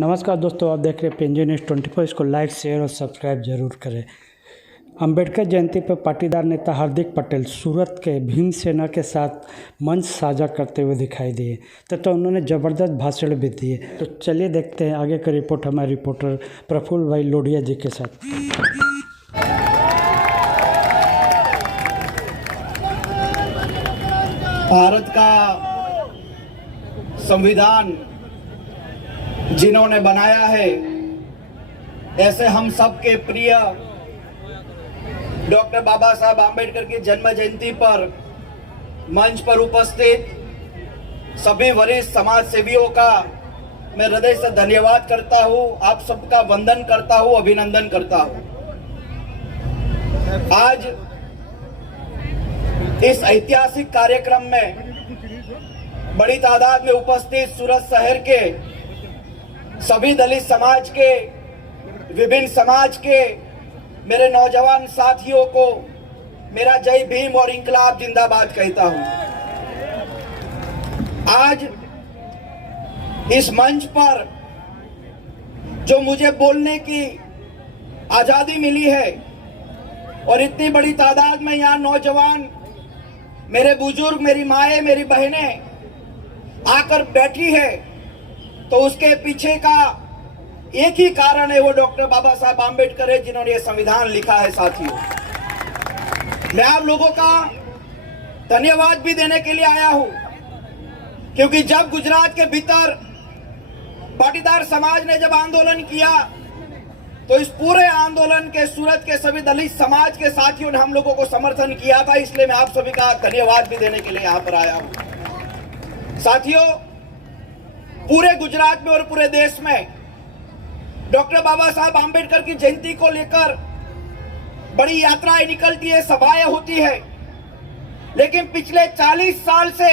नमस्कार दोस्तों, आप देख रहे हैं पेंजी न्यूज़ 24। इसको लाइक, शेयर और सब्सक्राइब जरूर करें। अंबेडकर जयंती पर पाटीदार नेता हार्दिक पटेल सूरत के भीमसेना के साथ मंच साझा करते हुए दिखाई दिए तथा उन्होंने ज़बरदस्त भाषण भी दिए। तो चलिए देखते हैं आगे का रिपोर्ट हमारे रिपोर्टर प्रफुल्ल भाई लोढ़िया जी के साथ। भारत का संविधान जिन्होंने बनाया है, ऐसे हम सबके प्रिय डॉक्टर बाबा साहब आम्बेडकर की जन्म जयंती पर मंच पर उपस्थित सभी वरिष्ठ समाज सेवियों का मैं हृदय से धन्यवाद करता हूं। आप सबका वंदन करता हूं, अभिनंदन करता हूं। आज इस ऐतिहासिक कार्यक्रम में बड़ी तादाद में उपस्थित सूरत शहर के सभी दलित समाज के, विभिन्न समाज के मेरे नौजवान साथियों को मेरा जय भीम और इंकलाब जिंदाबाद कहता हूं। आज इस मंच पर जो मुझे बोलने की आजादी मिली है और इतनी बड़ी तादाद में यहाँ नौजवान, मेरे बुजुर्ग, मेरी माएं, मेरी बहनें आकर बैठी है, तो उसके पीछे का एक ही कारण है, वो डॉक्टर बाबा साहब आम्बेडकर है जिन्होंने ये संविधान लिखा है। साथियों, मैं आप लोगों का धन्यवाद भी देने के लिए आया हूं, क्योंकि जब गुजरात के भीतर पाटीदार समाज ने जब आंदोलन किया, तो इस पूरे आंदोलन के सूरत के सभी दलित समाज के साथियों ने हम लोगों को समर्थन किया था। इसलिए मैं आप सभी का धन्यवाद भी देने के लिए यहां पर आया हूं। साथियों, पूरे गुजरात में और पूरे देश में डॉक्टर बाबा साहब आम्बेडकर की जयंती को लेकर बड़ी यात्राएं निकलती है, सभाएं होती है, लेकिन पिछले 40 साल से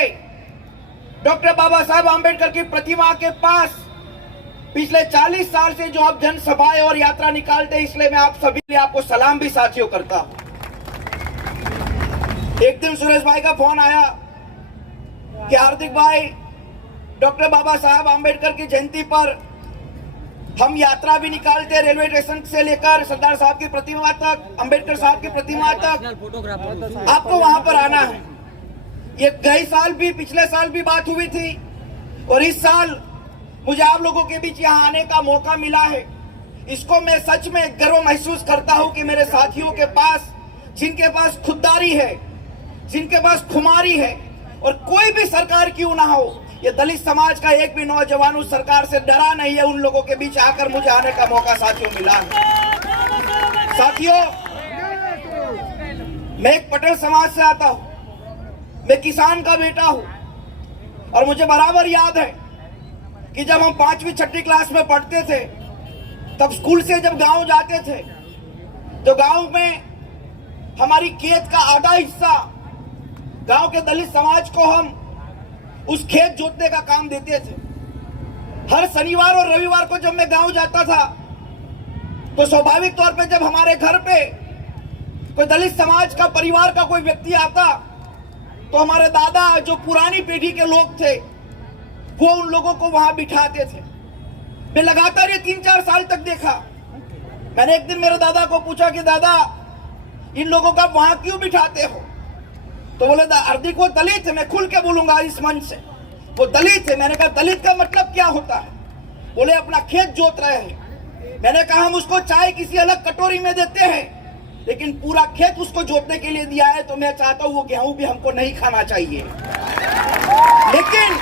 डॉक्टर बाबा साहब आम्बेडकर की प्रतिमा के पास पिछले 40 साल से जो आप जनसभाएं और यात्रा निकालते हैं, इसलिए मैं आप सभी लिए आपको सलाम भी साथियों करता हूं। एक दिन सुरेश भाई का फोन आया कि हार्दिक भाई, डॉक्टर बाबा साहब आम्बेडकर की जयंती पर हम यात्रा भी निकालते हैं, रेलवे स्टेशन से लेकर सरदार साहब की प्रतिमा तक, अंबेडकर साहब की प्रतिमा तक, आपको वहां पर आना है। ये गए साल भी, पिछले साल भी बात हुई थी, और इस साल मुझे आप लोगों के बीच यहाँ आने का मौका मिला है। इसको मैं सच में गर्व महसूस करता हूँ कि मेरे साथियों के पास, जिनके पास खुददारी है, जिनके पास खुमारी है, और कोई भी सरकार क्यों ना हो, ये दलित समाज का एक भी नौजवान उस सरकार से डरा नहीं है। उन लोगों के बीच आकर मुझे आने का मौका साथियों मिला है। साथियों, मैं एक पटेल समाज से आता हूं, मैं किसान का बेटा हूं, और मुझे बराबर याद है कि जब हम 5वीं 6वीं क्लास में पढ़ते थे, तब स्कूल से जब गांव जाते थे, तो गांव में हमारी खेत का आधा हिस्सा गांव के दलित समाज को हम उस खेत जोतने का काम देते थे। हर शनिवार और रविवार को जब मैं गांव जाता था, तो स्वाभाविक तौर पे जब हमारे घर पे कोई दलित समाज का, परिवार का कोई व्यक्ति आता, तो हमारे दादा, जो पुरानी पीढ़ी के लोग थे, वो उन लोगों को वहां बिठाते थे। मैं लगातार ये 3-4 साल तक देखा। मैंने एक दिन मेरे दादा को पूछा कि दादा, इन लोगों को आप वहां क्यों बिठाते हो? तो बोले, हार्दिक वो दलित है। मैं खुल के बोलूंगा इस मंच से, वो दलित है। मैंने कहा, दलित का मतलब क्या होता है? बोले, अपना खेत जोत रहे हैं। मैंने कहा, हम उसको चाय किसी अलग कटोरी में देते हैं, लेकिन पूरा खेत उसको जोतने के लिए दिया है, तो मैं चाहता हूं वो गेहूं भी हमको नहीं खाना चाहिए। लेकिन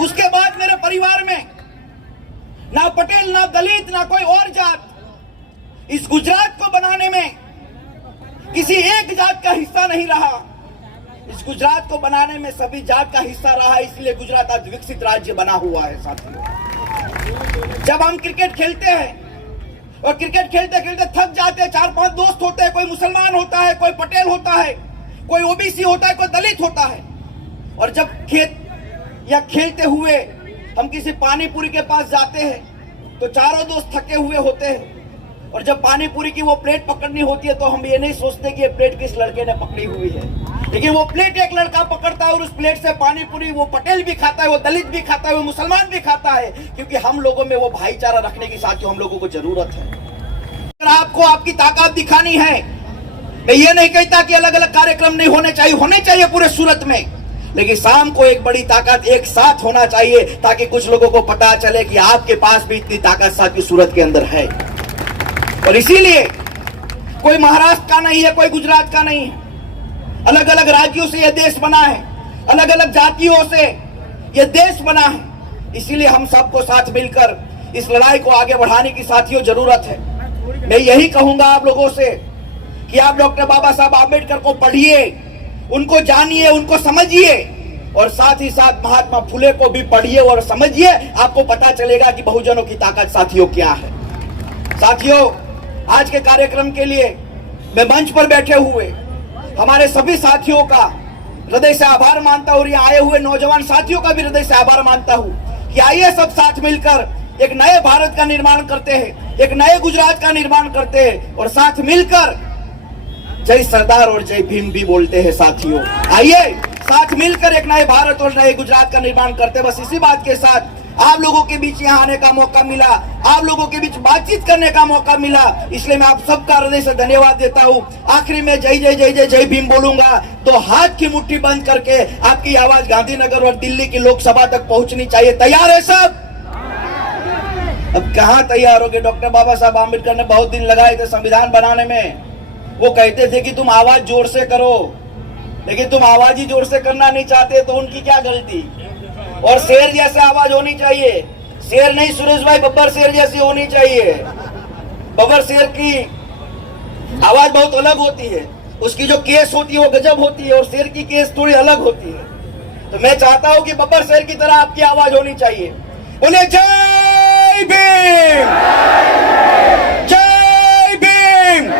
उसके बाद मेरे परिवार में ना पटेल, ना दलित, ना कोई और जात इस गुजरात को बनाने में किसी एक जात का हिस्सा नहीं रहा। इस गुजरात को बनाने में सभी जात का हिस्सा रहा, इसलिए गुजरात आज विकसित राज्य बना हुआ है। साथियों, जब हम क्रिकेट खेलते हैं और क्रिकेट खेलते खेलते थक जाते हैं, 4-5 दोस्त होते हैं, कोई मुसलमान होता है, कोई पटेल होता है, कोई ओबीसी होता है, कोई दलित होता है, और जब खेत या खेलते हुए हम किसी पानी पूरी के पास जाते हैं, तो चारों दोस्त थके हुए होते हैं, और जब पानी पूरी की वो प्लेट पकड़नी होती है, तो हम ये नहीं सोचते कि ये प्लेट किस लड़के ने पकड़ी हुई है। लेकिन वो प्लेट एक लड़का पकड़ता है और उस प्लेट से पानी पूरी वो पटेल भी खाता है, वो दलित भी खाता है, वो मुसलमान भी खाता है, क्योंकि हम लोगों में वो भाईचारा रखने की साथियों हम लोगों को जरूरत है। अगर आपको आपकी ताकत दिखानी है, मैं ये नहीं कहता कि अलग अलग कार्यक्रम नहीं होने चाहिए पूरे सूरत में, लेकिन शाम को एक बड़ी ताकत एक साथ होना चाहिए, ताकि कुछ लोगों को पता चले कि आपके पास भी इतनी ताकत साथियों सूरत के अंदर है। और इसीलिए कोई महाराष्ट्र का नहीं है, कोई गुजरात का नहीं है, अलग अलग राज्यों से यह देश बना है, अलग अलग जातियों से यह देश बना है। इसीलिए हम सबको साथ मिलकर इस लड़ाई को आगे बढ़ाने की साथियों जरूरत है। मैं यही कहूंगा आप लोगों से कि आप डॉक्टर बाबा साहब आम्बेडकर को पढ़िए, उनको जानिए, उनको समझिए, और साथ ही साथ महात्मा फुले को भी पढ़िए और समझिए। आपको पता चलेगा कि बहुजनों की ताकत साथियों क्या है। साथियों, आज के कार्यक्रम के लिए मैं मंच पर बैठे हुए हमारे सभी साथियों का हृदय से आभार मानता हूं और यहाँ आए हुए नौजवान साथियों का भी हृदय से आभार मानता हूं कि आइए सब साथ मिलकर एक नए भारत का निर्माण करते हैं, एक नए गुजरात का निर्माण करते हैं, और साथ मिलकर जय सरदार और जय भीम भी बोलते हैं। साथियों, आइए साथ मिलकर एक नए भारत और नए गुजरात का निर्माण करते हैं। बस इसी बात के साथ आप लोगों के बीच यहाँ आने का मौका मिला, आप लोगों के बीच बातचीत करने का मौका मिला, इसलिए मैं आप सबका हृदय से धन्यवाद देता हूँ। आखिरी में जय जय जय जय जय भीम बोलूंगा तो हाथ की मुट्ठी बंद करके आपकी आवाज गांधीनगर और दिल्ली की लोकसभा तक पहुंचनी चाहिए। तैयार है सब? अब कहाँ तैयार हो गए? डॉक्टर बाबा साहब आम्बेडकर ने बहुत दिन लगाए थे संविधान बनाने में। वो कहते थे कि तुम आवाज जोर से करो, लेकिन तुम आवाज ही जोर से करना नहीं चाहते, तो उनकी क्या गलती? और शेर जैसे आवाज होनी चाहिए, शेर नहीं सुरेश भाई, बब्बर शेर जैसी होनी चाहिए। बब्बर शेर की आवाज बहुत अलग होती है, उसकी जो केस होती है वो गजब होती है, और शेर की केस थोड़ी अलग होती है। तो मैं चाहता हूं कि बब्बर शेर की तरह आपकी आवाज होनी चाहिए। बोले जय भीम, जय भीम,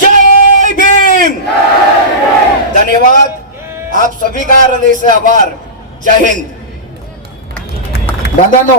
जय भीम। धन्यवाद, आप सभी का हृदय से आभार। जय हिंद। दादानो